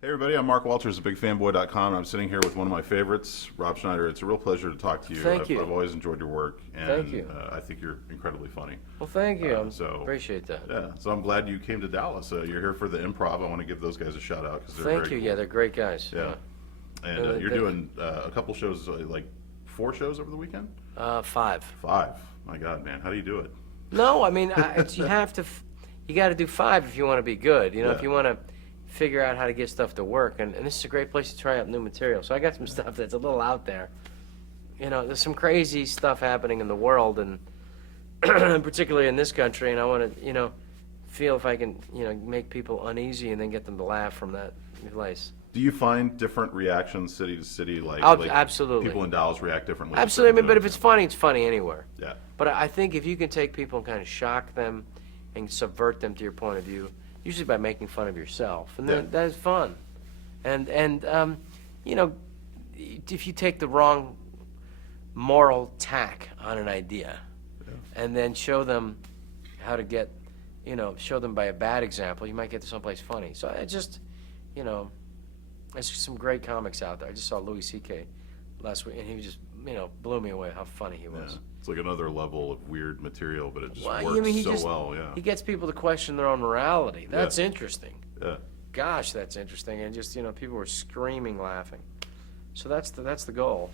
Hey everybody, I'm Mark Walters of bigfanboy.com, and I'm sitting here with one of my favorites, Rob Schneider. It's a real pleasure to talk to you. Thank you. I've always enjoyed your work, and Thank you. I think you're incredibly funny. Well, thank you. Appreciate that. Yeah, so I'm glad you came to Dallas. You're here for the Improv. I want to give those guys a shout out because they're Thank very you. cool. Yeah, they're great guys. Yeah, and you're doing a couple shows, like 4 shows over the weekend. 5. 5. My God, man, how do you do it? No, I mean, you have to. You got to do 5 if you want to be good. You know, Yeah. if you want to figure out how to get stuff to work, and this is a great place to try out new material. So I got some stuff that's a little out there. You know, there's some crazy stuff happening in the world, and particularly in this country. And I want to, feel if I can, make people uneasy and then get them to laugh from that place. Do you find different reactions city to city? Absolutely. People in Dallas react differently. Absolutely. I mean, but if it's funny anywhere. Yeah. But I think if you can take people and kind of shock them and subvert them to your point of view, usually by making fun of yourself, and then that is fun. And if you take the wrong moral tack on an idea, and then show them how to get, show them by a bad example, you might get to someplace funny. So I just, there's some great comics out there. I just saw Louis C.K. last week, and he just, blew me away how funny he was. Yeah. It's like another level of weird material, but it just Well, works he so just- well. Yeah. He gets people to question their own morality. That's interesting. Yeah. Gosh, that's interesting. And just, people were screaming, laughing. So that's the goal.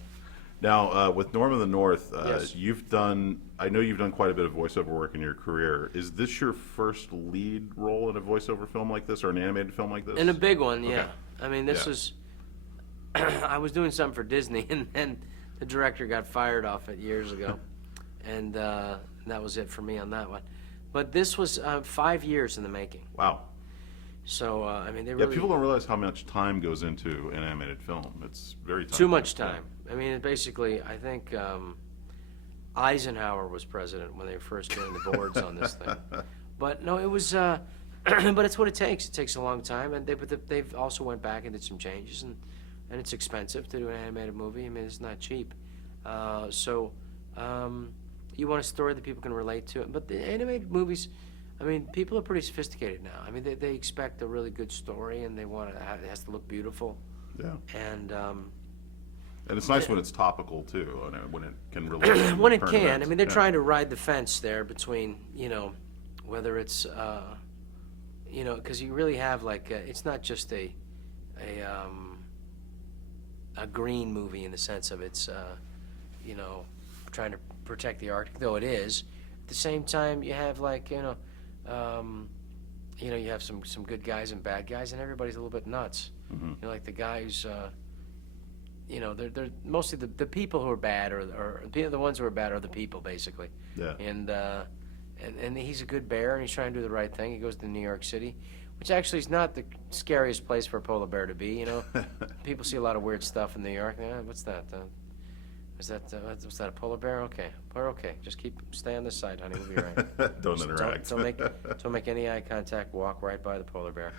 Now, with Norm of the North, Yes. I know you've done quite a bit of voiceover work in your career. Is this your first lead role in a voiceover film like this, or an animated film like this? In a big one, Okay. yeah. I mean, this Yeah. was, I was doing something for Disney, and then the director got fired off it years ago. And that was it for me on that one. But this was 5 years in the making. Wow. So, I mean, they Yeah, really... people don't realize how much time goes into an animated film. It's very time. Too much time. I mean, basically, I think Eisenhower was president when they were first doing the boards on this thing. But no, it was, but it's what it takes. It takes a long time, and they've also went back and did some changes, and it's expensive to do an animated movie. I mean, it's not cheap. You want a story that people can relate to. But the animated movies, I mean, people are pretty sophisticated now. I mean, they expect a really good story, and they want it has to look beautiful. Yeah. And it's nice when it's topical too, when it can relate. when it current can. events. I mean, they're Yeah. trying to ride the fence there between, whether it's, because you really have it's not just a green movie in the sense of it's, trying to protect the Arctic, though it is. At the same time, you have you have some good guys and bad guys, and everybody's a little bit nuts. Mm-hmm. Like the guy who's, they're mostly the people who are bad, or the ones who are bad are the people, basically. Yeah. And he's a good bear, and he's trying to do the right thing. He goes to New York City, which actually is not the scariest place for a polar bear to be. People see a lot of weird stuff in New York. What's that? Was that a polar bear? Okay, we're okay. Just stay on this side, honey. We'll be all right. Don't interact. Don't make any eye contact. Walk right by the polar bear.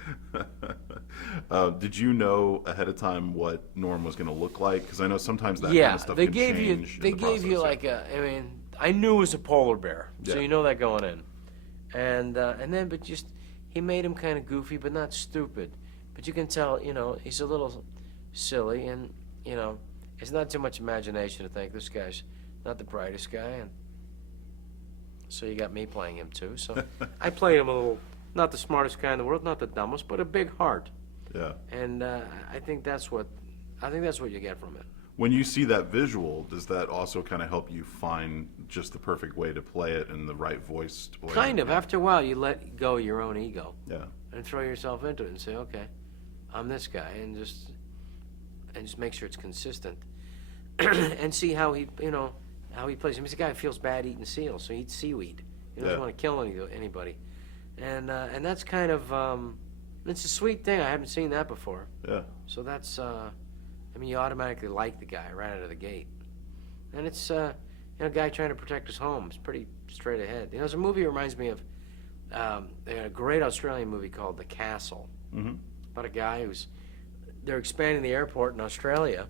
Did you know ahead of time what Norm was going to look like? Because I know sometimes that kind Yeah, of stuff they can gave you change. they gave you I mean, I knew it was a polar bear, so Yeah. you know that going in, and then but just he made him kind of goofy, but not stupid. But you can tell, he's a little silly, and it's not too much imagination to think this guy's not the brightest guy, and so you got me playing him too. So I played him a little, not the smartest guy in the world, not the dumbest, but a big heart. Yeah. And I think that's what you get from it. When you see that visual, does that also kind of help you find just the perfect way to play it and the right voice to play it? Kind of. Yeah. After a while, you let go of your own ego Yeah. and throw yourself into it and say, okay, I'm this guy, and just make sure it's consistent, and see how he plays. I mean, he's a guy who feels bad eating seals, so he eats seaweed. He doesn't Yeah. want to kill anybody, and that's kind of it's a sweet thing. I haven't seen that before. Yeah. So that's I mean, you automatically like the guy right out of the gate, and it's a guy trying to protect his home. It's pretty straight ahead. There's a movie that reminds me of a great Australian movie called The Castle, Mm-hmm. about a guy they're expanding the airport in Australia,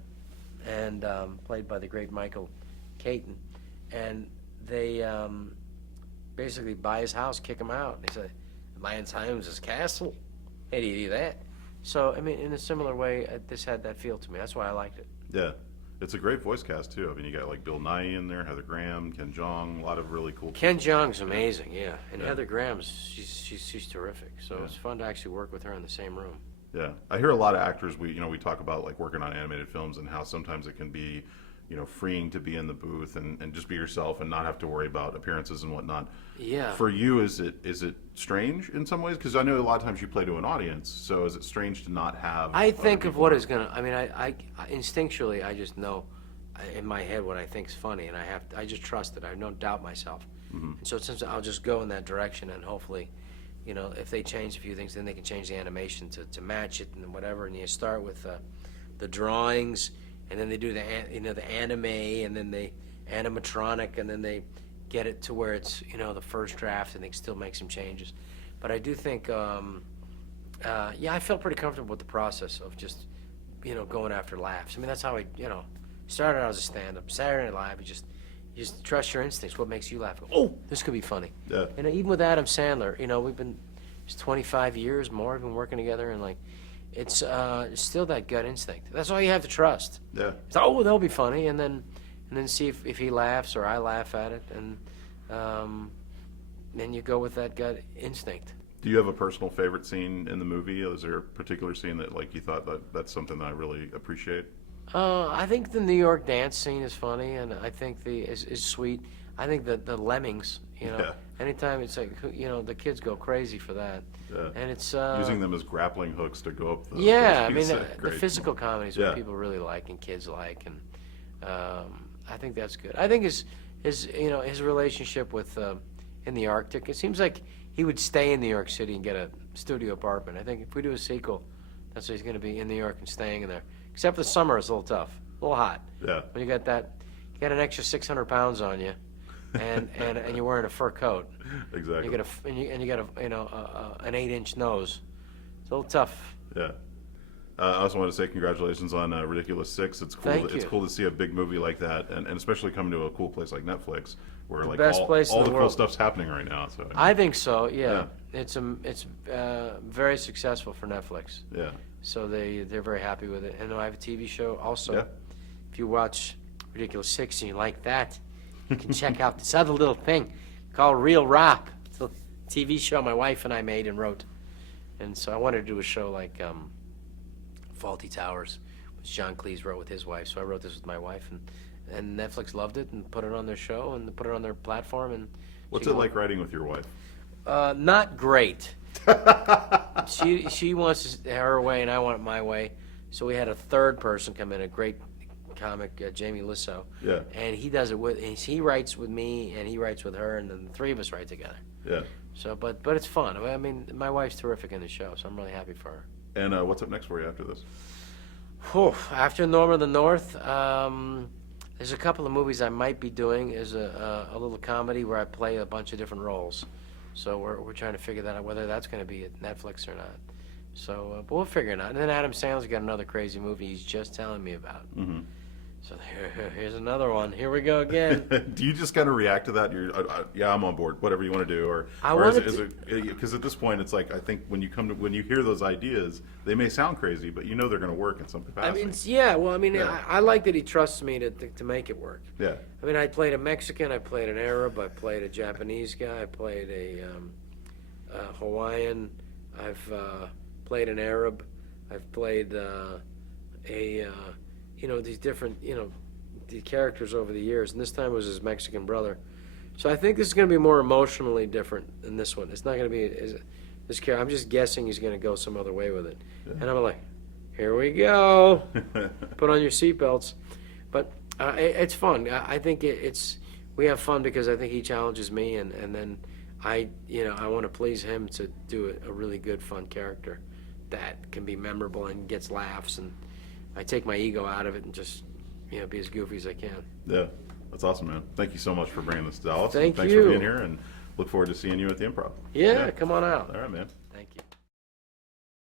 and played by the great Michael Caton, and they basically buy his house, kick him out. They say, "Lion Times' castle. Hey, do you do that?" So I mean, in a similar way, this had that feel to me. That's why I liked it. Yeah. It's a great voice cast too. I mean, you got like Bill Nye in there, Heather Graham, Ken Jeong, a lot of really cool. Ken people. Jeong's amazing, yeah, and Yeah. Heather Graham's she's terrific. So Yeah. it's fun to actually work with her in the same room. Yeah, I hear a lot of actors. We talk about like working on animated films and how sometimes it can be, freeing to be in the booth and just be yourself and not have to worry about appearances and whatnot. Yeah. For you, is it strange in some ways? Because I know a lot of times you play to an audience. So is it strange to not have? I think other of people what there? is gonna. I mean, I instinctually I just know in my head what I think's funny, and I just trust it. I don't doubt myself. And so since I'll just go in that direction, and hopefully, if they change a few things, then they can change the animation to match it and whatever. And you start with the drawings, and then they do the anime, and then they animatronic, and then they get it to where it's the first draft, and they can still make some changes. But I do think, I felt pretty comfortable with the process of just going after laughs. I mean, that's how I started out as a stand-up. Saturday Night Live, you just trust your instincts. What makes you laugh? Oh, this could be funny. Yeah. And even with Adam Sandler, it's 25 years more. We've been working together, and it's still that gut instinct. That's all you have to trust. Yeah. It's, oh, they'll be funny, and then see if he laughs or I laugh at it, and then you go with that gut instinct. Do you have a personal favorite scene in the movie? Is there a particular scene that you thought that's something that I really appreciate? I think the New York dance scene is funny, and I think is sweet. I think the Lemmings, Yeah. anytime it's like, the kids go crazy for that. Yeah. And it's Using them as grappling hooks to go up the. yeah, I mean, is the great. physical comedies Yeah. what people really like and kids like, and I think that's good. I think his relationship with in the Arctic, it seems like he would stay in New York City and get a studio apartment. I think if we do a sequel, that's what he's going to be in New York and staying in there. Except for the summer, it's a little tough, a little hot. Yeah. When you got an extra 600 pounds on you, and you're wearing a fur coat. Exactly. You got an 8-inch nose. It's a little tough. Yeah. I also want to say congratulations on Ridiculous 6. It's cool. Thank It's you. cool to see a big movie like that, and especially coming to a cool place like Netflix, where best place in all the the cool world. stuff's happening right now. So I think so. Yeah. Yeah. It's very successful for Netflix. yeah, So they're very happy with it. And I have a TV show also. Yeah. If you watch Ridiculous 6 and you like that, you can check out this other little thing called Real Rap. It's a TV show my wife and I made and wrote. And so I wanted to do a show like Faulty Towers, which John Cleese wrote with his wife. So I wrote this with my wife, and Netflix loved it and put it on their show and put it on their platform. And what's she it like writing with your wife? Not great. She wants her way and I want it my way. So we had a third person come in, a great comic, Jamie Lissow. Yeah. And he does it he writes with me and he writes with her, and then the three of us write together. Yeah. So, but it's fun. I mean, my wife's terrific in the show, so I'm really happy for her. And what's up next for you after this? Whew. After Norm of the North, there's a couple of movies I might be doing. Is a little comedy where I play a bunch of different roles. So we're trying to figure that out, whether that's going to be at Netflix or not. So, but we'll figure it out. And then Adam Sandler's got another crazy movie he's just telling me about. Mm-hmm. So here's another one. Here we go again. Do you just kind of react to that? You're, yeah, I'm on board. Whatever you want to do, or is it because at this point it's like I think when you hear those ideas, they may sound crazy, but they're going to work in some capacity. I mean, yeah. Well, I mean, Yeah. I like that he trusts me to make it work. Yeah. I mean, I played a Mexican, I played an Arab, I played a Japanese guy, I played a Hawaiian, I've played an Arab, I've played these different, the characters over the years, and this time it was his Mexican brother. So I think this is going to be more emotionally different than this one. It's not going to be this character. I'm just guessing he's going to go some other way with it. Yeah. And I'm like, here we go. Put on your seatbelts. But it's fun. I think we have fun because I think he challenges me, and then I want to please him to do a really good, fun character that can be memorable and gets laughs, and I take my ego out of it and just be as goofy as I can. Yeah, that's awesome, man. Thank you so much for bringing this to Dallas. Thanks for you. being here, and look forward to seeing you at the Improv. Yeah, come on out. All right, man.